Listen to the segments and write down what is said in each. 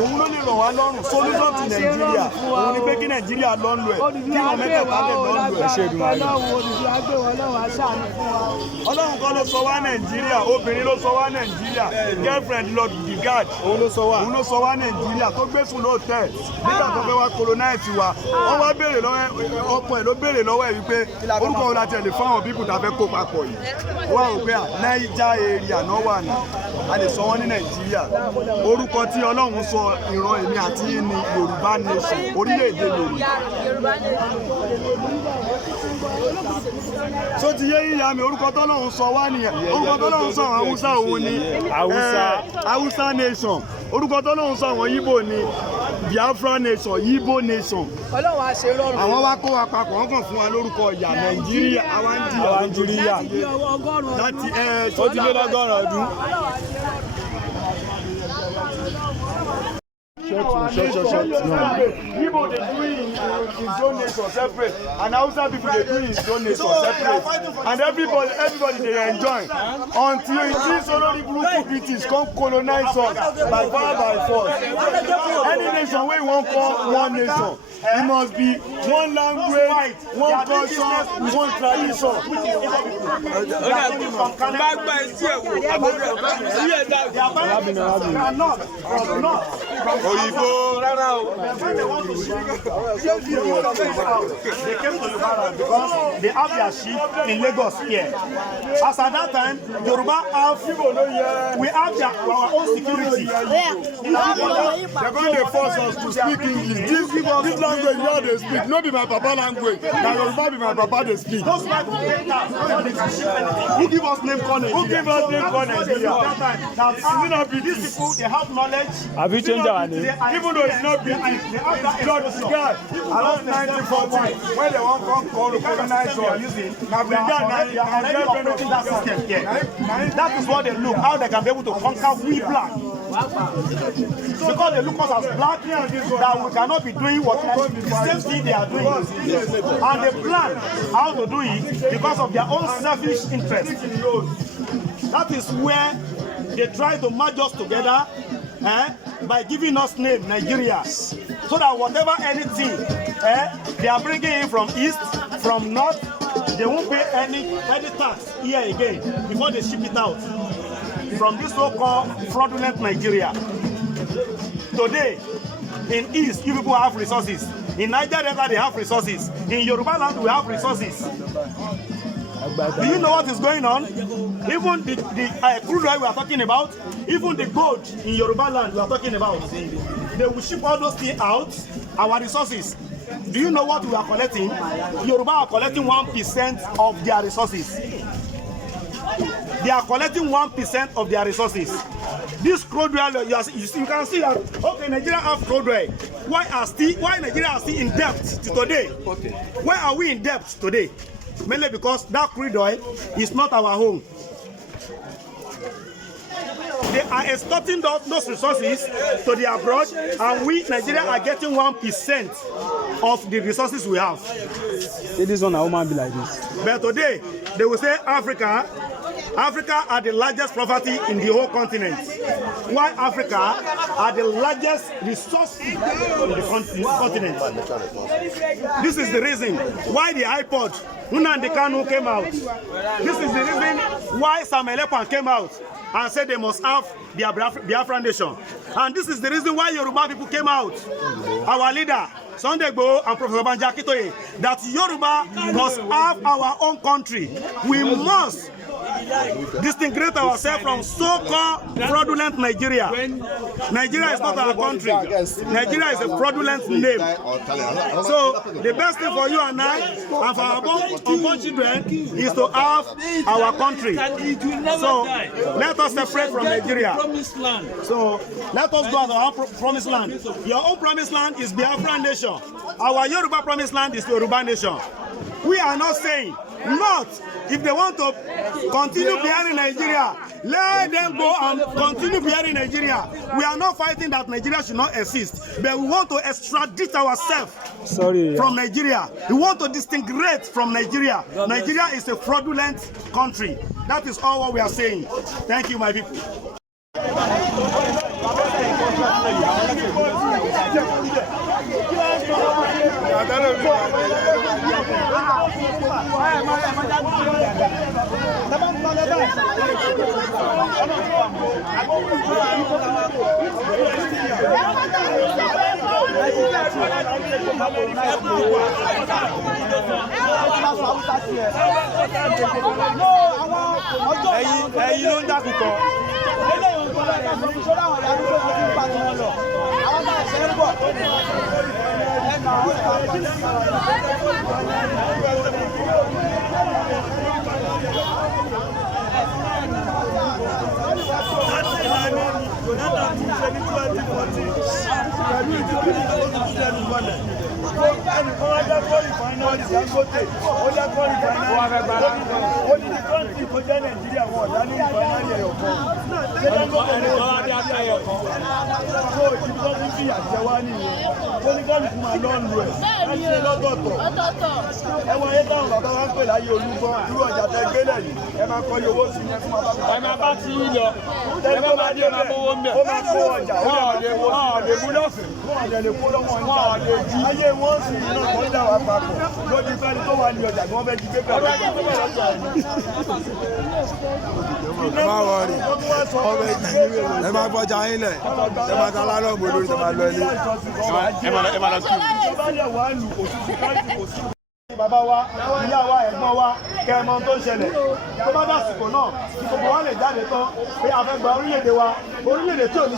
òun ló lè rọ̀ wá lọ́rùn solution to Nàìjíríà òun ni pé kí Nàìjíríà lọ́nlù ẹ̀ kí wọ́n mẹ́tẹ̀ẹ̀ta lè lọ́nlù ẹ̀. Ọlọ́run kan ló sọ wá Nàìjíríà obìnrin ló sọ wá Nàìjíríà girlfriend Lord Gigard òun ló sọ wá Nàìjíríà tó gbé sùn lóòtẹ́ẹ̀ nígbà tó fẹ́ wá colonize wa wọ́n wá béèrè lọ́wọ́ ọkọ ẹ̀ ló béèrè lọ́wọ́ ẹ̀ wípé orúkọ wo la tẹ̀lé fáwọn bíbù tá a fẹ́ kó papọ̀ yìí wọ́n rò pé Naija area náà wà ní a lè sọ wọ́n ní Nàìjíríà orúkọ tí Ọlọ́run sọ ìran èmi àti yín ní Yorùbá nation orílẹ̀-èdè Yorùbá. So ti yé yíya mi orúkọ tọ́lọ́run sọ wá nìyẹn orúkọ tọ́lọ́run sọ àwọn Haúsá òun ni Hausa nation orúkọ tọ́lọ́run sọ àwọn Yíbò ni Biafra nation Yíbò nation. Ọlọ́run á ṣe rọrùn. Àwọn wá kó wa papọ̀ wọ́n kàn fún wa lórúkọ ìyá Nàìjíríà àwọn Nàìjíríà láti ó ti lé lọ́gọ́rùn-ún ọdún. Igbo dey do his own nation separate and Hausa people dey do his own nation separate and everybody dey enjoy until this olórí burúkú British come colonize us by fire by force. Any nation wey wan call one nation e must be one language one culture one tradition. Òyìnbó rárá o. They came to Yoruba because they have their sheep in Lagos here. As at that time, Yoruba we have our own security. They're going to force us to speak English. This language now they speak, not be my papa language. Now Yoruba be my papa they speak. Who give us name call Nigeria? Who give us name call Nigeria? Now these people they have knowledge. Have you changed our name? Even though it's not British, they have that Lord Gigard around 1940 when they want to call the colonize us. Now they are already operating that system here. That is what they look, how they can be able to conquer we black. Because they look us as black that we cannot be doing what the same thing they are doing. And they plan how to do it because of their own selfish interest. That is where they try to merge us together by giving us name Nigeria, so that whatever anything they are bringing in from east, from north, they won't pay any tax here again before they ship it out from this so-called fraudulent Nigeria. Today, in east, you people have resources. In Niger Delta, they have resources. In Yoruba land, we have resources. Do you know what is going on? Even the crude oil we are talking about, even the gold in Yoruba land we are talking about, they will ship all those things out, our resources. Do you know what we are collecting? Yoruba are collecting 1% of their resources. They are collecting 1% of their resources. This crude oil, you can see that, okay, Nigeria have crude oil. Why Nigeria are still in debt to today? Why are we in debt today? Mainly because that crude oil is not our home. They are extorting those resources to the abroad, and we, Nigeria, are getting 1% of the resources we have. This one, I won't be like this. But today, they will say Africa are the largest property in the whole continent. Why Africa are the largest resource in the continent. This is the reason why the iPod, Nnamdi Kanu came out. This is the reason why Samuel Ekpan came out and said they must have their Biafra nation. And this is the reason why Yoruba people came out. Our leader, Sunday Igboho and Professor Banji Akintoye, that Yoruba must have our own country. We must distinguish ourselves from so-called fraudulent Nigeria. Nigeria is not our country. Nigeria is a fraudulent name. So the best thing for you and I, and for our unborn children, is to have our country. So let us separate from Nigeria. So let us go to our promised land. Your own promised land is Biafra nation. Our Yoruba promised land is Yoruba nation. We are not saying not. If they want to continue behind Nigeria, let them go and continue behind Nigeria. We are not fighting that Nigeria should not exist, but we want to extradite ourselves from Nigeria. We want to distinguish from Nigeria. Nigeria is a fraudulent country. That is all what we are saying. Thank you, my people. ẹ̀yin ló ń dákùkọ. Ẹnìkan wá jẹ́ kọ́ọ̀lì fáínálì Dangote, ó jẹ́ kọ́ọ̀lì fáínálì ó ní kọ́ńtì tó jẹ́ Nàìjíríà wọn ọ̀dá ní fáínálì ẹ̀yọ̀kan. Ṣé Dangote lè wá dé abẹ́ ẹ̀yọ̀kan? Tó ìdí tó ti fi àjẹ wá nìyẹn. Ó ní kọ́ọ̀lì fún máa lọ́ọ̀nù ẹ̀ láti ṣe lọ́tọ̀ọ̀tọ̀. Ẹ̀wọ̀n ayé táwọn bàbá wa ń pè láyé olúgbọ́n irú ọjà tẹ gbélẹ̀ yìí. Ẹ máa kọ́ iye owó sí yẹn fún bàbá. Ẹ máa bá ti yí lọ. Ẹ máa bá dé ọ̀nà owó ń bẹ̀. Ó máa kó ọjà. Wọ́n lè mú lọ́fẹ̀ẹ́. Wọ́n lè kó lọ́wọ́ ń jà. Ayé wọn sì iná kan dà wá papọ̀. Lójú fẹ́ni tó wà ní ọjà ni wọ́n fẹ́ jí gbé pẹ̀lú. Má wọrí, ẹ máa gbọ́jà yín lẹ̀, ẹ máa ta lálọ́ ògbó lórí ẹ máa lọ ilé. Ẹ máa lọ kí bàbá wa, ìyá wa, ẹ̀gbọ́n wa, kẹmọ tó ń ṣẹlẹ̀. Tó bá dásìkò náà, tí gbogbo wa lè jáde tán pé a fẹ́ gba orílẹ̀-èdè wa, orílẹ̀-èdè tí ò ní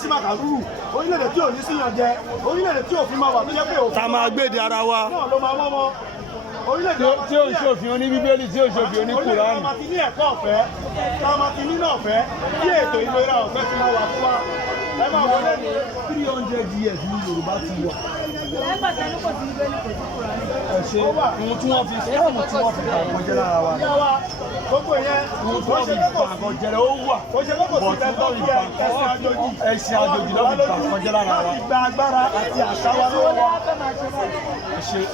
sí màkàrúrù, orílẹ̀-èdè tí ò ní síyànjẹ, orílẹ̀-èdè tí òfin máa wà tó jẹ́ pé òfin. Ta máa gbèdè ara wa. Náà ló máa mọ́ mọ́. Orílẹ̀-èdè tí ó ń ṣòfin oní bíbélì tí ó ń ṣòfin oní kùránì. Orílẹ̀-èdè máa ti ní ẹ̀kọ́ ọ̀fẹ́, tá máa ti ní náà ọ̀fẹ́, kí ètò ìlera ọ̀fẹ́ ti máa wà fún wa. Ẹ máa wọlé ní 300 years ní Yorùbá ti wà. Ẹ̀ṣẹ̀ ohun tí wọ́n fi àkànjẹ́ lára wa. Gbogbo ìyẹn, Ohun tí wọ́n fi àkànjẹ́ ó wà. ó ṣe lọ́kọ̀ sí tẹ́tọ́ bí ẹ̀sìn àjòjì ló fi àkànjẹ́ lára wa. láti gba agbára àti àṣà wa lọ́wọ́ wa. Ẹ̀ṣẹ̀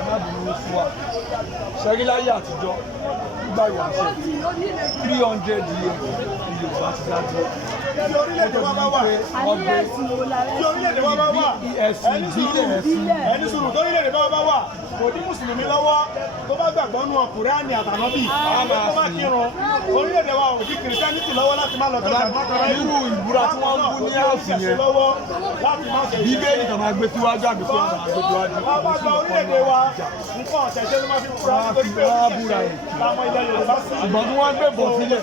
ìmábìnrin fún wa. Ṣẹ́rí láyé àtijọ́ nígbà ìwàṣẹ̀ 300 years ní Yorùbá ti dájú. Ẹni orílẹ̀-èdè wa bá wà. Tí orílẹ̀-èdè wa bá wà. Ẹni sùúrù tó orílẹ̀-èdè wa bá wà. Kò ní Mùsùlùmí lọ́wọ́ tó bá gbàgbọ́ nù Kùránì àtànábì. Tó bá kírun. Orílẹ̀-èdè wa ò di kìrìsìtánítì lọ́wọ́ láti má lọ tọ́jà mọ́tọ́rọ́ irú ìbúra tí wọ́n ń bú ní ààfin yẹn. Bíbélì tó máa gbé síwájú àbí tí wọ́n máa gbé síwájú. Wọ́n bá gba orílẹ̀-èdè wa nǹkan ọ̀ṣẹ̀ṣẹ̀ ló máa fi fura nítorí pé búra yìí. àwọn ilẹ̀ Yorùbá sí. Ìbọn tí wọ́n gbé bọ̀ sílẹ̀,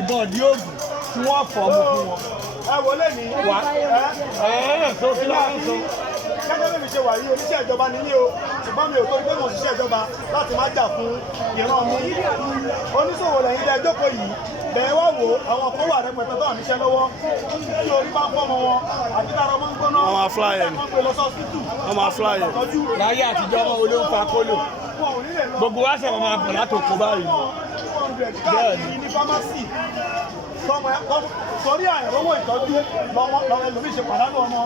ìbọn ìdí òògùn tí wọ́n fọ̀ ọmọ fún wọn. Ẹ wọlé ní. Tó fi láàrín sọ. Gẹ́gẹ́ bí mi ṣe wà yìí, oníṣẹ́ ìjọba ni mí o, ṣùgbọ́n mi ò torí pé mo ṣiṣẹ́ ìjọba láti má jà fún ìran mi. Oníṣòwò lẹ́yìn ilé ẹjọ́ kò yìí, bẹ̀rẹ̀ wá wò àwọn kan wà rẹpẹtẹ tó wà níṣẹ́ lọ́wọ́ tí orí bá ń fọ́mọ wọn àti lára ọmọ ń gbóná. Wọ́n máa fly ẹ̀. Wọ́n gbé lọ sọ́sítù. Wọ́n máa fly ẹ̀. Láyé àtijọ́ ọmọ olé ń fa kólò. Gbogbo wa ṣẹ̀wọ̀n máa bọ̀ látòkó báyìí. Bẹ́ẹ̀ni ní fámásì sọrí àìrówó ìtọ́jú lọ́wọ́ ẹlòmíì ṣe pàdánù ọmọ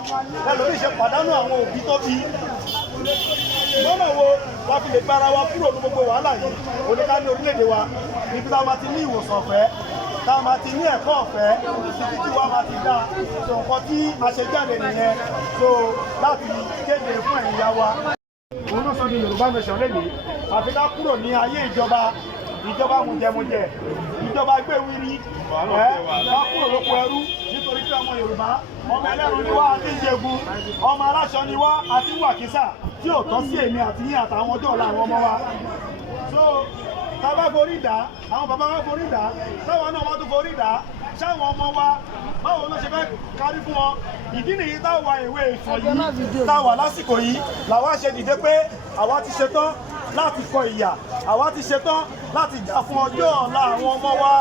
ẹlòmíì ṣe pàdánù àwọn òbí tó bí. Lọ́nà wo la fi lè gbára wa kúrò ní gbogbo wàhálà yìí oníká ní orílẹ̀-èdè wa níbi tá a máa ti ní ìwòsàn ọ̀fẹ́ tá a máa ti ní ẹ̀kọ́ ọ̀fẹ́ títí tí wa máa ti dá so nǹkan tí a ṣe jáde nìyẹn so láti kéde fún ẹ̀yin ya wa. Òun náà sọ ní Yorùbá nation lẹ́yìn àfi ká kúrò ní ayé ìjọba mujẹmujẹ ìjọba gbéwìrì wá kúrò lóko ẹrú nítorí pé ọmọ Yorùbá ọmọ ẹlẹ́run ni wá àti ìjẹgun ọmọ aláṣọ ni wá àti wàkísà tí ò tọ́ sí èmi àti yín àtàwọn ọjọ́ ọ̀la àwọn ọmọ wa. So tábà forí dá àwọn bàbá wa forí dá táwọn náà wá tún forí dá sáwọn ọmọ wa báwo ló ṣe fẹ́ kárí fún wọn. Ìdí nìyí táwa ìwé ìfọ̀ yìí táwa lásìkò yìí làwa ṣe dìde pé àwa ti ṣetán láti kọ ìyà àwa ti ṣetán láti jà fún ọjọ́ ọ̀la àwọn ọmọ wa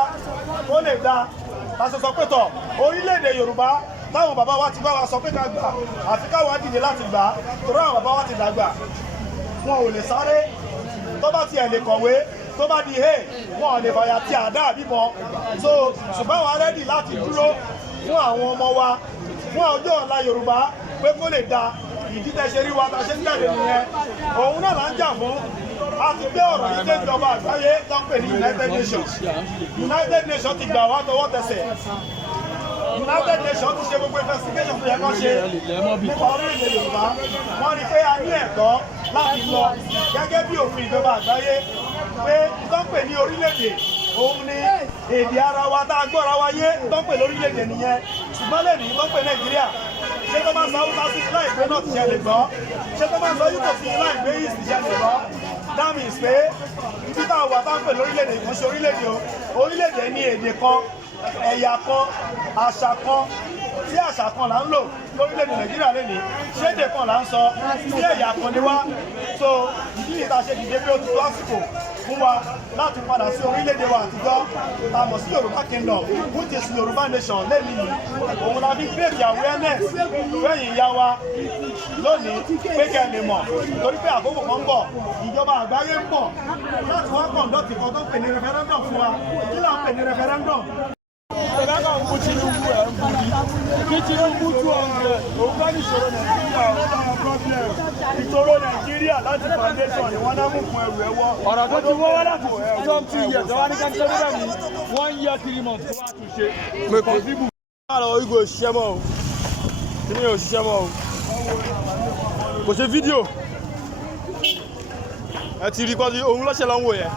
ó lè dá láti sọ pé tọ̀ orílẹ̀-èdè Yorùbá táwọn bàbá wa ti bá wa sọ pé ká gbà àfi káwa dìde láti gbà torí àwọn bàbá wa ti dàgbà wọn ò lè sáré tó bá tiẹ̀ lè kọ̀wé tó bá di hey wọn ò lè fàyà tí àdá àbíbọn so ṣùgbọ́n wa rẹ́dì láti dúró fún àwọn ọmọ wa fún ọjọ́ ọ̀la Yorùbá pé kó lè dá ìdí tẹ́ ṣe rí wa ta ṣe ń jáde nìyẹn òun náà là ń jà fún a ti gbé ọ̀rọ̀ yìí dé ìjọba àgbáyé tó ń pè ní United Nations ti gbà wá tọwọ́ tẹsẹ̀ United Nations ti ṣe gbogbo investigation tó yẹ kó ṣe nípa orílẹ̀-èdè Yorùbá wọ́n rí pé a ní ẹ̀tọ́ láti lọ gẹ́gẹ́ bí òfin ìjọba àgbáyé pé tó ń pè ní orílẹ̀-èdè òun ni èdè ara wa tá a gbọ́ra wa yé tó ń pè lórílẹ̀-èdè nìyẹn ṣùgbọ́n lè ní tó ń pè Nàìjíríà ṣé tó máa ń sọ Hausa sí láì gbé náà ti ṣe lè gbọ́ ṣé tó máa ń sọ Igbo sí láì gbé East ti ṣe lè gbọ́ that means pé ibi tá a wà tá a ń pè lórílẹ̀-èdè kò ṣe orílẹ̀-èdè o orílẹ̀-èdè ní èdè kan ẹ̀yà kan àṣà kan tí àṣà kan là ń lò lórílẹ̀-èdè Nàìjíríà lè ní ṣé èdè kan là ń sọ tí ẹ̀yà kan ni wá so ìdí ìta ṣe dìde pé ó ti tó àsìkò fún wa láti padà sí orílẹ̀-èdè wa àtijọ́ ta mọ̀ sí Yorùbá Kingdom which is Yorùbá Nation lẹ́nu yìí òun la fi create awareness fẹ́yìn ìyá wa lónìí pé kẹ́ ẹ lè mọ̀ torí pé àkókò kan ń bọ̀ ìjọba àgbáyé ń bọ̀ láti wá conduct kan tó ń pè ní referendum fún wa kí là ń pè ní referendum. Ìjọba ń kú Tinubu ẹ̀ ń buri kí Tinubu 200 òun bá ní ìṣòro Nàìjíríà ọ̀rọ̀ problem ìṣòro Nàìjíríà láti foundation ni wọ́n náà mú fún ẹrù ẹ̀wọ́. Ọ̀rọ̀ tó ti wọ́wọ́ láti some 2 years ọwọ́ ní káńtì lọ́dọ̀ mi 1 year 3 months tó wá tún ṣe. Mẹ́kọ̀ọ́síbù. Àlọ́ Igbo òṣìṣẹ́ mọ́ o. Kíní òṣìṣẹ́ mọ́ o. Kò ṣe fídíò. Ẹ ti rí kọ́sí òun lọ́ṣẹ̀ lọ́wọ́ yẹn.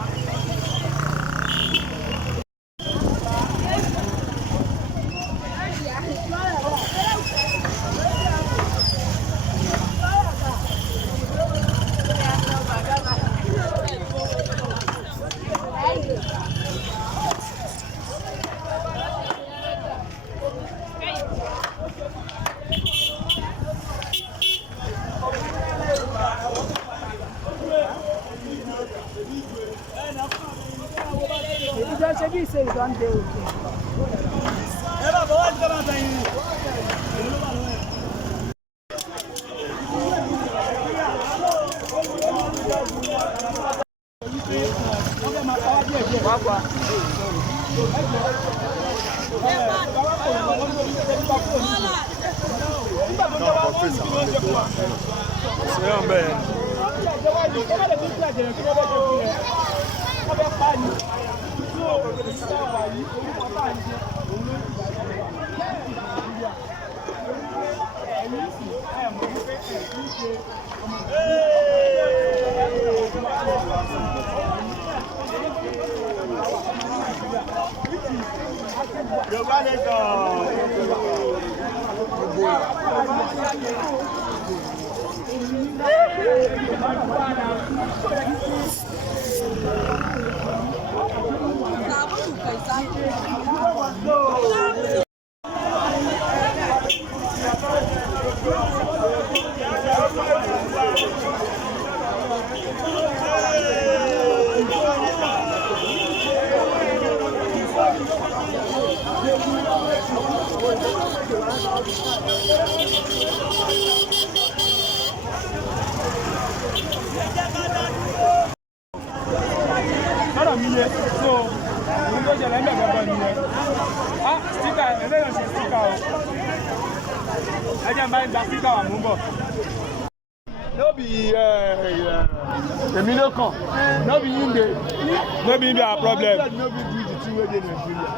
No be our problem. No be do the thing wey dey Nigeria.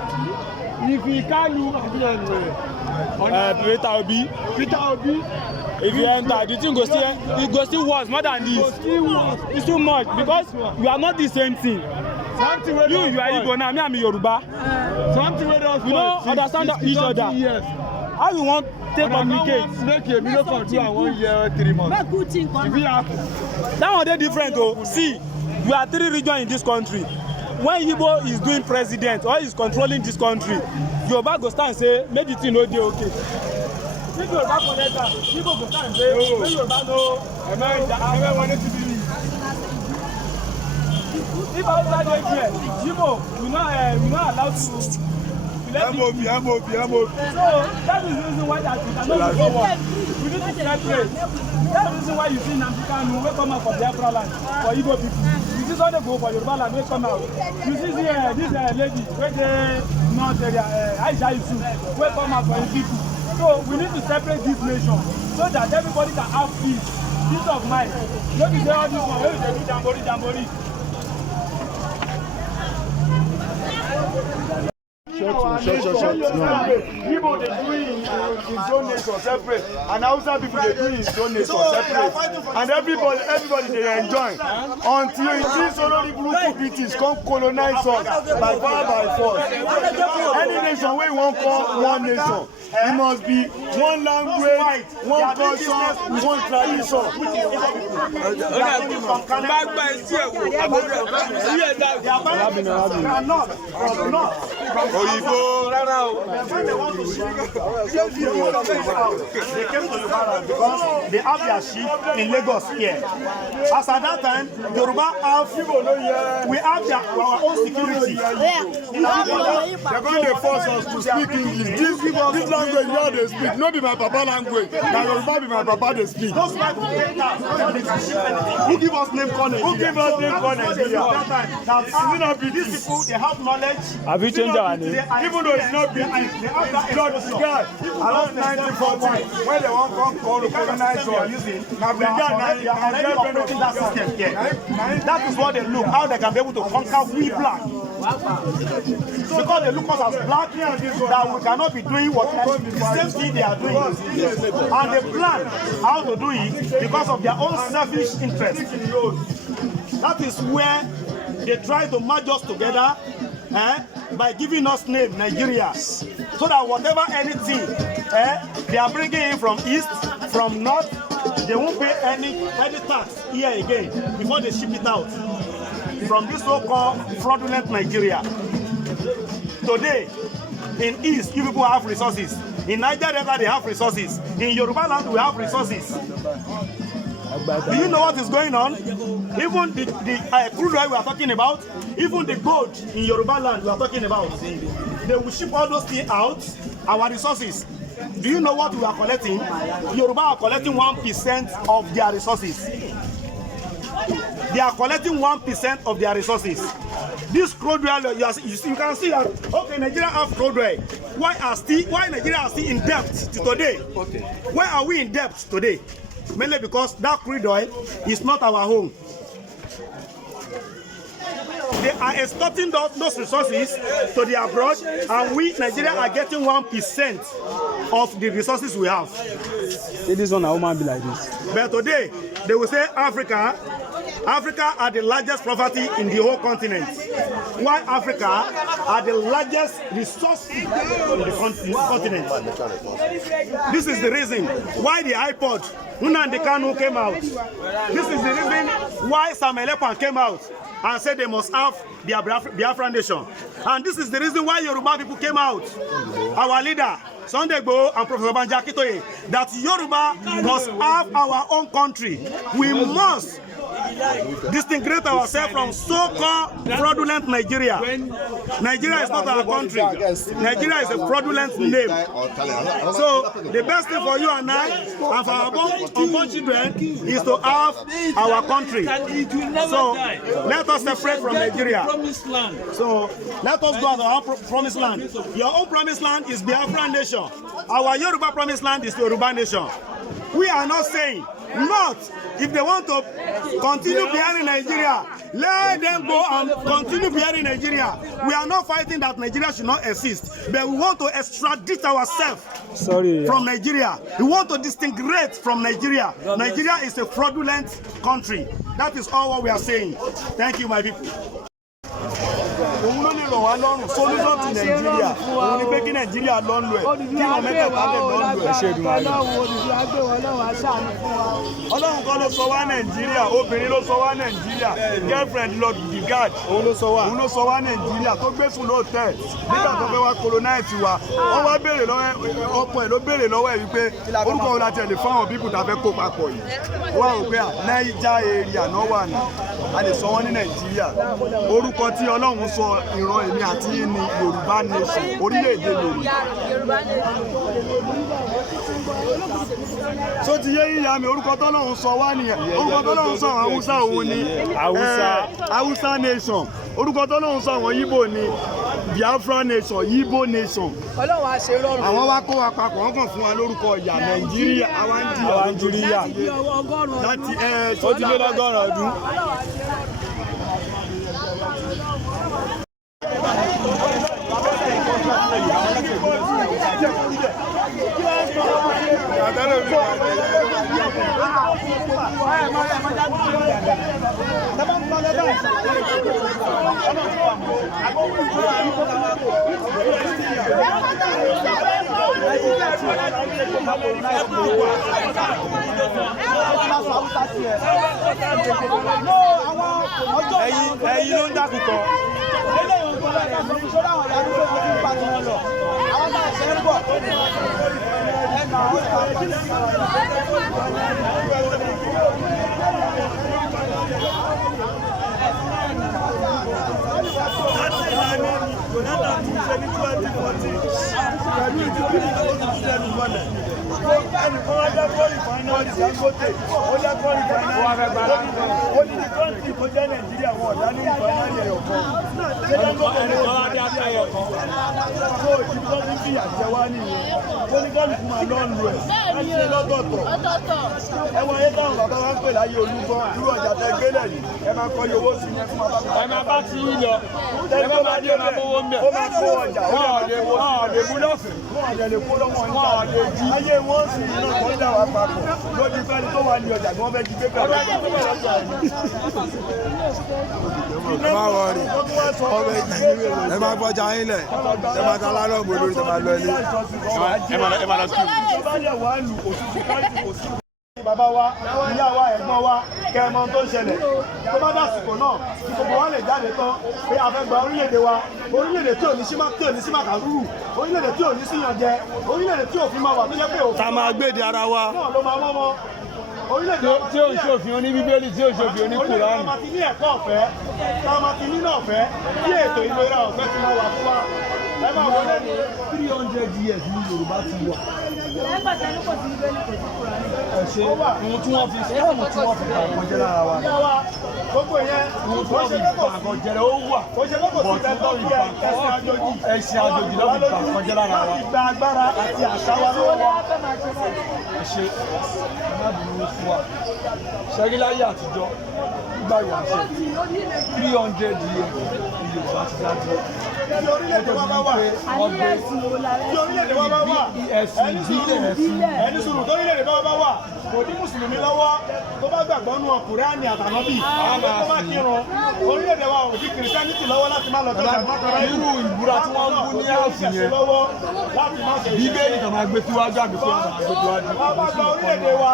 If he can't do Peter Obi. If you enter, the thing go still worse more than this. It's too much because we are not the same thing. You are Igbo now, me I'm Yoruba. We don't understand each other. How we want to communicate? Make a million for 1 year, 3 months. That one dey different though. See, we are 3 regions in this country. When Igbo is doing president or is controlling this country, Yoruba go stand and say, make the thing no dey okay. If Yoruba connect am, Igbo go stand and say, make Yoruba no, everyone to believe. If outside dey here, Igbo, we not allowed to. I'm Obi. So that is the reason why that we cannot go forward. We need to separate. That's the reason why you see Nnamdi Kanu wey come out for Biafra land for Igbo people. You see Sunday go for Yoruba land wey come out. You see this lady wey dey north area, Aisha Yusuf wey come out for him people. So we need to separate this nation so that everybody can have peace of mind. No be say all this one wey we dey do jamboree. Igbo they do it in his own nation separate, and Hausa people they do it in his own nation separate, and everybody they enjoy until these only group British come colonize us by fire by force. Any nation wey wan call one nation, it must be one language, one culture, one tradition. Òyìnbó rárá o. They came to Yoruba because they have their sheep in Lagos here. As at that time, Yoruba we have our own security. They're going to force us to speak English. This language now they speak, not be my papa language. Now Yoruba be my papa they speak. Those people take that. Who give us name call Nigeria? Who give us name call Nigeria? These people, they have knowledge. Have you changed our name? Even though it's not big, they have that guy. Around 1941, when they want to call the colonizer using, that system here. That is what they look, how they can be able to conquer we black. Because they look us as black, that we cannot be doing what the same thing they are doing. And they plan how to do it because of their own selfish interest. That is where they try to merge us together by giving us name Nigeria, so that whatever anything they are bringing in from east, from north, they won't pay any tax here again before they ship it out from this so-called fraudulent Nigeria. Today, in east, you people have resources. In Niger Delta, they have resources. In Yoruba land, we have resources. Do you know what is going on? Even the crude oil we are talking about, even the gold in Yoruba land we are talking about, they will ship all those things out, our resources. Do you know what we are collecting? Yoruba are collecting 1% of their resources. They are collecting 1% of their resources. This crude oil, you can see that, okay, Nigeria have crude oil. Why Nigeria are still in debt to today? Why are we in debt today? Mainly because that crude oil is not our home. They are exporting those resources to the abroad, and we, Nigeria, are getting 1% of the resources we have. This one, I won't be like this. But today, they will say Africa are the largest property in the whole continent. Why Africa are the largest resource in the continent. This is the reason why the iPod, Nnamdi Kanu came out. This is the reason why Samuel Ekpan came out and said they must have their Biafran nation. And this is the reason why Yoruba people came out. Our leader, Sunday Igboho and Professor Banji Akintoye, that Yoruba must have our own country. We must distinguish ourselves from so-called fraudulent Nigeria. Nigeria is not our country. Nigeria is a fraudulent name. So the best thing for you and I, and for our unborn children, is to have our country. So let us separate from Nigeria. So let us go to our promised land. Your own promised land is Biafran nation. Our Yoruba promised land is Yoruba nation. We are not saying not. If they want to continue behind Nigeria, let them go and continue behind Nigeria. We are not fighting that Nigeria should not exist, but we want to extradite ourselves from Nigeria. We want to distinguish from Nigeria. Nigeria is a fraudulent country. That is all what we are saying. Thank you, my people. Òun ló lè rọ̀ wá lọ́rùn solution to Nigeria. Òun ni pé kí Nigeria lọ́nlọ́ ẹ̀. Kí wọ́n mẹ́tẹ̀ẹ̀ta lè lọ́nlọ́ ẹ̀. Ọlọ́run kan ló sọ wá Nàìjíríà, obìnrin ló sọ wá Nàìjíríà, girlfriend Lord Bigard òun ló sọ wá Nàìjíríà tó gbé sùn lóòtẹ́ẹ̀ nígbà tó fẹ́ wá colonize wa. Wọ́n wá béèrè lọ́wọ́ ọkọ ẹ̀ ló béèrè lọ́wọ́ ẹ̀ wípé orúkọ wo la tẹ̀lé fún àwọn bíbù tá a fẹ́ kó papọ̀ yìí. Wọ́n á rò pé Naija area náà wà ní. A lè sọ wọ́n ní Nàìjíríà. Orúkọ tí Ọlọ́run sọ ìran èmi àti ní Yorùbá nation, orílẹ̀-èdè Yorùbá. So ti yé yíya mi, orúkọ t'Ọlọ́run sọ wá nìyẹn. Orúkọ t'Ọlọ́run sọ àwọn Hausa òun ni Hausa nation. Orúkọ t'Ọlọ́run sọ àwọn Igbo ni Biafra nation, Igbo nation. Ọlọ́run á ṣe rọrùn. Àwọn wá kó wa papọ̀, wọ́n kàn fún wa lórúkọ ìyá Nàìjíríà. Àwa ń di láti ó ti lé lọ́gọ́rùn-ún ọdún. ẹ̀yin ló ń dákùkọ. ayé wọn sì iná kan dà wá papọ̀ lójú fẹ́ni tó wà ní ọjà gan fẹ́ jí pé bẹ̀rẹ̀ má wọrí ọbẹ̀ jí ẹ máa gbọ́jà yín lẹ̀ ẹ máa ta lálọ́ bò lórí ẹ máa lọ ilé. ẹ máa lọ sí bàbá wa ìyá wa ẹ̀gbọ́n wa kẹmọ tó ń ṣẹlẹ̀ tó bá dàsìkò náà tí gbogbo wa lè jáde tán pé a fẹ́ gba orílẹ̀-èdè wa orílẹ̀-èdè tí ò ní sí màkàrúrù orílẹ̀-èdè tí ò ní síyànjẹ orílẹ̀-èdè tí òfin máa wà tó jẹ́ pé òfin ta máa gbèdè ara wa náà ló máa mọ́mọ́ orílẹ̀-èdè tí ò ń ṣòfin oní bíbélì tí ò ń ṣòfin oní kùránì. orílẹ̀-èdè máa ti ní ẹ̀kọ́ ọ̀fẹ́ tá a máa ti ní náà ọ̀fẹ́ tí ètò ìlera ọ̀fẹ́ ti máa wà fún wa ẹ máa wọlé ní 300 years ní Yorùbá ti wà. ohun tí wọ́n fi pa àkànjẹ lára wa. gbogbo yẹn ohun tí wọ́n fi pa àkànjẹ ó wà. ó ṣe kókò sí tẹ́tọ́ yẹ ẹ̀sìn àjòjì. ẹ̀sìn àjòjì ló fi pa àkànjẹ lára wa. láti gba agbára àti àṣà wa lọ́wọ́ wa. ẹ ṣe alábùrú fún wa. ṣẹ́rí láyé àtijọ́ nígbà ìwàṣẹ 300 years ní Yorùbá ti dájú. Tí orílẹ̀-èdè wa bá wà, tí orílẹ̀-èdè wa bá wà, ẹni sùúrù tó orílẹ̀-èdè wa bá wà, kò ní mùsùlùmí lọ́wọ́ tó bá gbàgbọ́ nù Kùránì àtànábì, tó bá kírun, orílẹ̀-èdè wa ò ní kìrìsìtánítì lọ́wọ́ láti má lọ tó ṣàgbọ́n irú ìbúra tí wọ́n ń bú ní ààfin yẹn bíbélì kan máa gbé síwájú àbí fún ọ̀nà àgbègbè wájú. wọ́n bá gba orílẹ̀-èdè wa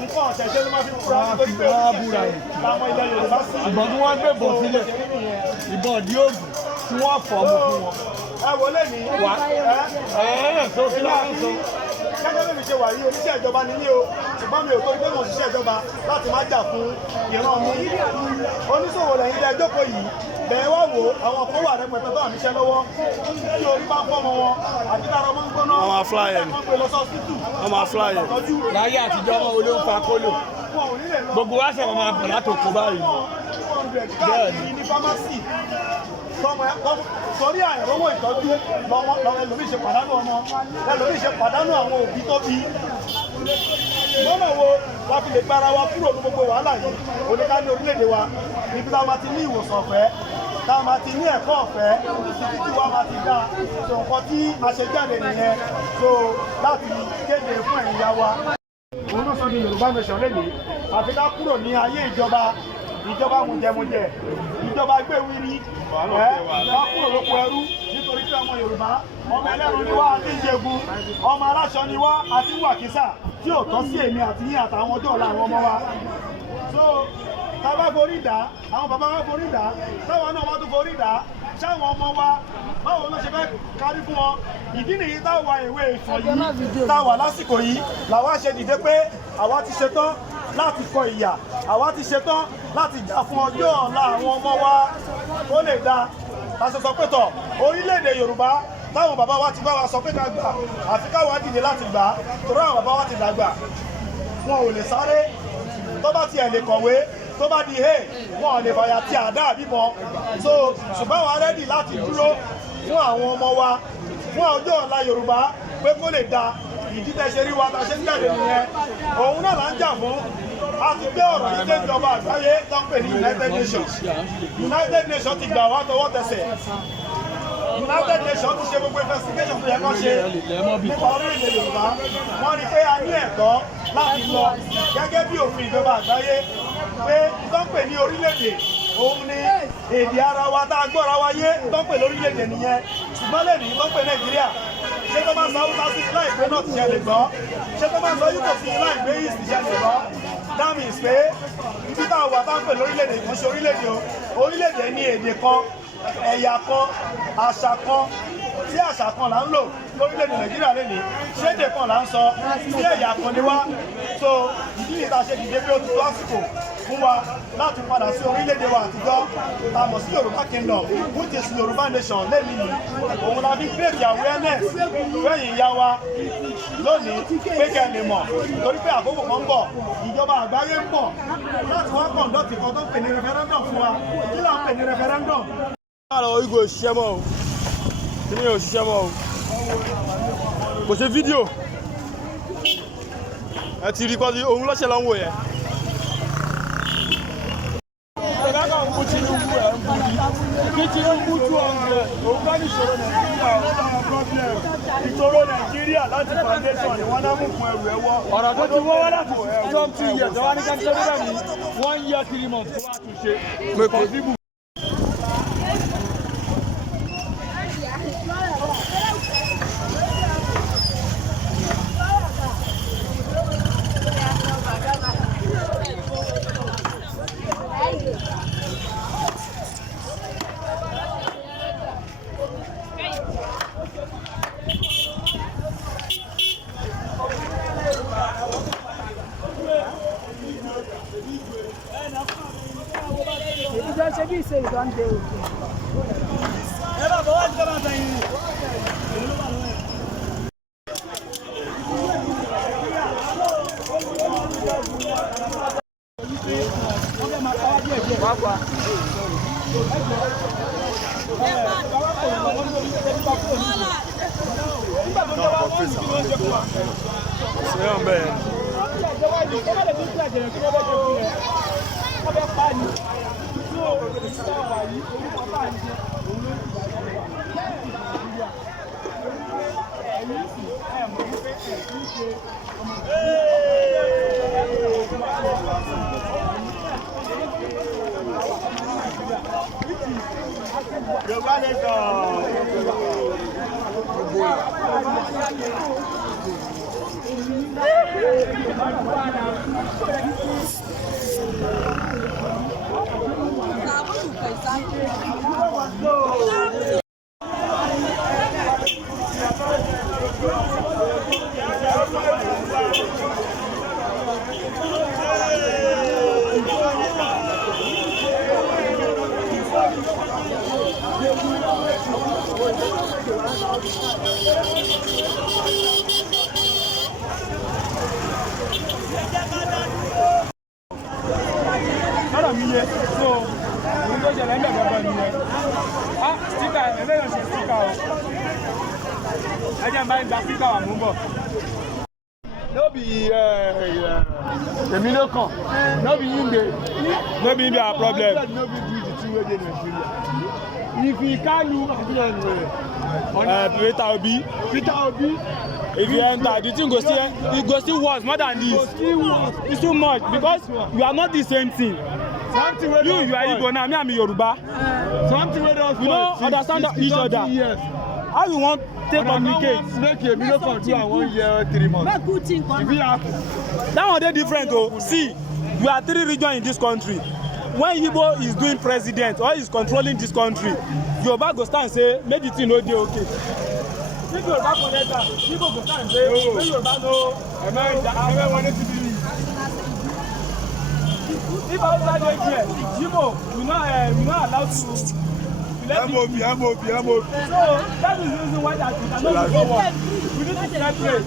nǹkan ọ̀ṣẹ̀ṣẹ̀ ló máa fi kúra nítorí pé búra yẹn. àwọn ilẹ̀ Yorùbá sí. ìbọn tí wọ́n gbé bọ̀ sílẹ̀ ìbọn ọ̀dí ògùn tí wọ́n fọ́ mú fún wọn. ẹ wọlé ní wà tó kí ló ń sọ. gẹ́gẹ́ bí mi ṣe wà yìí oníṣẹ́ ìjọba ni mí o ṣùgbọ́n mi ò torí pé mo ṣiṣẹ́ ìjọba láti má jà fún ìran mi. oníṣòwò lẹ́yìn ilé ẹjọ́ kò yìí bẹ̀rẹ̀ wá wò àwọn kan wà rẹpẹtẹ tó àníṣẹ́ lọ́wọ́ tí orí bá ń fọ́mọ wọn àti tára ọmọ ń gbóná àwọn afúláyẹ̀ ọmọ afúláyẹ̀ láyé àtijọ́ ọmọ olóhùn fa kólò gbogbo wa ṣe máa bọ̀ látòkó báyìí. bẹ́ẹ̀ ni ní fámásì torí àìrówó ìtọ́jú lọ́wọ́ ẹlòmíì ṣe pàdánù ọmọ ẹlòmíì ṣe pàdánù àwọn òbí tó bí. lọ́nà wo la fi lè gbára wa kúrò ní gbogbo wàhálà yìí oníká ní orílẹ̀-èdè wa ibi tá a máa ti ní ìwòsàn ọ̀fẹ́ tá a máa ti ní ẹ̀kọ́ ọ̀fẹ́ títí tí wa máa ti dá tó nǹkan tí a ṣe jáde nìyẹn tó láti kéde fún ẹ̀yin ya wa. òun náà sọ ní Yorùbá nation lẹ́yìn àfi ká kúrò ní ayé ìjọba mujẹmujẹ ìjọba gbéwìrì wá kúrò lóko ẹrú nítorí pé ọmọ Yorùbá ọmọ ẹlẹ́rù ni wá àti ìjẹ̀gùn ọmọ aláṣọ ni wá àti wàkísà tí ò tọ́ sí èmi àti yín àtàwọn ọjọ́ ọ̀la àwọn ọmọ wa. so tá a bá forí dà àwọn bàbá wa forí dà táwọn náà wá tún forí dà sáwọn ọmọ wa báwo ló ṣe fẹ́ kárí fún wọn. ìdí nìyí táwa ìwé ìtàn yìí táwa lásìkò yìí làwa ṣe dìde pé àwa ti ṣetán láti kọ ìyà àwa ti ṣetán láti jà fún ọjọ́ ọ̀la àwọn ọmọ wa ó lè dá láti sọ pé tọ̀ orílẹ̀-èdè Yorùbá táwọn bàbá wa ti bá wa sọ pé ká gbà àfi káwa dìde láti gbà torí àwọn bàbá wa ti dàgbà wọn ò lè sáré tó bá tiẹ̀ lè kọ̀wé tó bá di hey wọn ò lè fàyà tí àdá àbímọ so ṣùgbọ́n àwọn arẹ́dì láti dúró fún àwọn ọmọ wa fún ọjọ́ ọ̀la Yorùbá pé kó lè dá ìdí tẹ́ ṣe rí wa ta ṣe ń jáde nìyẹn òun náà là ń jà fún a ti gbé ọ̀rọ̀ yìí dé ìjọba àgbáyé tó ń pè ní United Nations United Nations ti gbà wá tọwọ́ tẹsẹ̀ United Nations ti ṣe gbogbo investigation tó yẹ kó ṣe nípa orílẹ̀-èdè Yorùbá wọ́n rí pé a ní ẹ̀tọ́ láti lọ gẹ́gẹ́ bí òfin ìjọba àgbáyé pé tó ń pè ní orílẹ̀-èdè òun ni èdè ara wa tá a gbọ́ra wa yé tó ń pè lórílẹ̀-èdè nìyẹn ṣùgbọ́n lè ní tó ń pè Nàìjíríà ṣé tó máa ń sọ Haúsá sí láìpé náà ti ṣe lè gbọ́ ṣé tó máa ń sọ Yíbò sí láìpé yìí ti ṣe lè gbọ́ that means pé ibi tá a wà tá a pè lórílẹ̀-èdè kì í ṣe orílẹ̀-èdè o orílẹ̀-èdè ní èdè kan ẹ̀yà kan àṣà kan tí àṣà kan là ń lò lórílẹ̀-èdè Nàìjíríà lónìí ṣé èdè kan là ń sọ tí ẹ̀yà kan ni wá so ìdí nìyí tá a ṣe dìde pé ó ti tó àsìkò fún wa láti padà sí orílẹ̀-èdè wa àtijọ́ tá a mọ̀ sí Yorùbá Kingdom which is Yorùbá nation lẹ́nìí òun la fi create awareness fẹ́yìn ìyá wa lónìí pé kẹ́ ẹ lè mọ̀ torí pé àkókò kan ń bọ̀ ìjọba àgbáyé ń bọ̀ láti wá conduct kan tó ń pè ní referendum fún wa kí là ń pè ní referendum. Àlọ́ ìgò òṣìṣẹ́ mọ́ o kí ni òṣìṣẹ́ mọ́ o kò ṣe fídíò ẹ ti rí kọ́sí òun lọ́ṣẹ̀ lọ́wọ́ yẹn. Ìṣòro Nàìjíríà láti foundation ni wọ́n náà mú fún ẹrù ẹwọ́. Ọ̀rọ̀ tó ti wọ́wọ́ láti from 2 years ọwọ́ ní kẹ́kẹ́ bẹ́ẹ̀ ni 1 year 3 months tó wá tún ṣe. She say you don't do it. No be Emilio no be him dey no be him our problem. No be do the thing wey dey Nigeria. If he can't do Peter Obi. If you enter, the thing it go still worse more than this. It's too much because we are not the same thing. You are Igbo now, me I'm Yoruba. We don't understand each other. How we want to communicate? do 1 year 3 months. That one dey different though. See, we are 3 regions in this country. When Igbo is doing president or is controlling this country, Yoruba go stand and say, make the thing no dey okay. If Yoruba connect am, Igbo go stand and say, make Yoruba no. If outside dey here, Igbo, we not allowed to. I'm okay. So that is the reason why that we cannot go forward. We need to separate.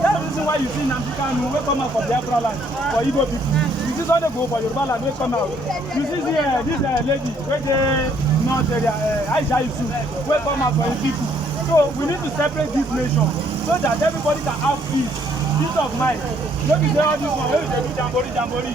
That's the reason why you see Namdekanu wey come out for Biafra land for Igbo people. You see Sunday go for Yoruba land wey come out. You see this lady wey dey north area, Aisha Yusuf, wey come out for his people. So we need to separate this nation so that everybody can have peace of mind. No be say all this one wey we dey do jambori.